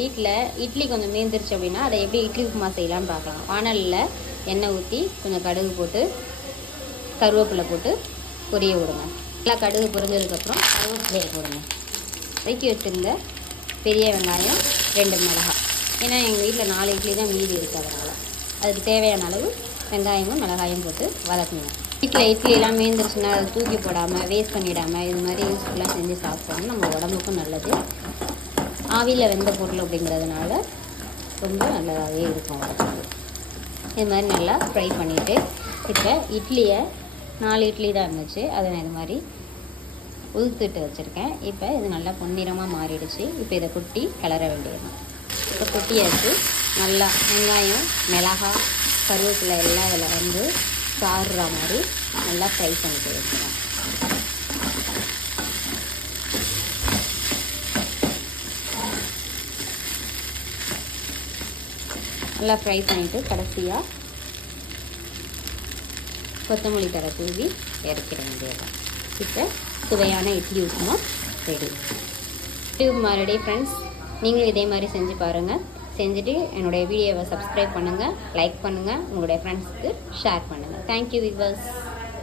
வீட்டில் இட்லி கொஞ்சம் மீந்துருச்சு அப்படின்னா அதை எப்படி இட்லி உப்புமா செய்யலான்னு பார்க்கலாம். வானலில் எண்ணெய் ஊற்றி கொஞ்சம் கடுகு போட்டு கருவேப்பிலை போட்டு பொரிய விடுங்க. நல்லா கடுகு பொரிஞ்சதுக்கப்புறம் கருவேப்பிலையை போடுங்க. வதக்கி வச்சுருந்த பெரிய வெங்காயம் 2 மிளகாய், ஏன்னா எங்கள் வீட்டில் 4 இட்லி தான் மீதி இருக்கிறதுனால அதுக்கு தேவையான அளவு வெங்காயமும் மிளகாயும் போட்டு வதக்குங்க. வீட்டில் இட்லியெல்லாம் மீந்துருச்சுன்னா அதை தூக்கி போடாமல் வேஸ்ட் பண்ணிடாமல் இது மாதிரி யூஸ்ஃபுல்லாக செஞ்சு சாப்பிட்டோம்னா நம்ம உடம்புக்கும் நல்லது. ஆவியில் வெந்த பொருள் அப்படிங்கிறதுனால ரொம்ப நல்லதாகவே இருக்கும். இது மாதிரி நல்லா ஃப்ரை பண்ணிவிட்டு இப்போ இட்லியை 4 இட்லி தான் இருந்துச்சு, அதை நான் இது மாதிரி உதுத்துட்டு வச்சுருக்கேன். இப்போ இது நல்லா பொன்னிறமாக மாறிடுச்சு. இப்போ இதை கொட்டி கிளற வேண்டியது. இப்போ கொட்டியாச்சு. நல்லா வெங்காயம் மிளகாய் கருவேப்பிலை எல்லாம் இதில் வந்து சாறுற மாதிரி நல்லா ஃப்ரை பண்ணிட்டு வச்சுருக்கேன். நல்லா ஃப்ரை பண்ணிவிட்டு கடைசியாக கொத்தமல்லி தழை தூவி இறக்கிட வேண்டியதான். இப்போ சுவையான idli upma ready. Idli upma ready friends. நீங்களும் இதே மாதிரி செஞ்சு பாருங்கள். செஞ்சுட்டு என்னுடைய வீடியோவை சப்ஸ்கிரைப் பண்ணுங்கள், லைக் பண்ணுங்கள், உங்களுடைய ஃப்ரெண்ட்ஸுக்கு ஷேர் பண்ணுங்கள். Thank you viewers.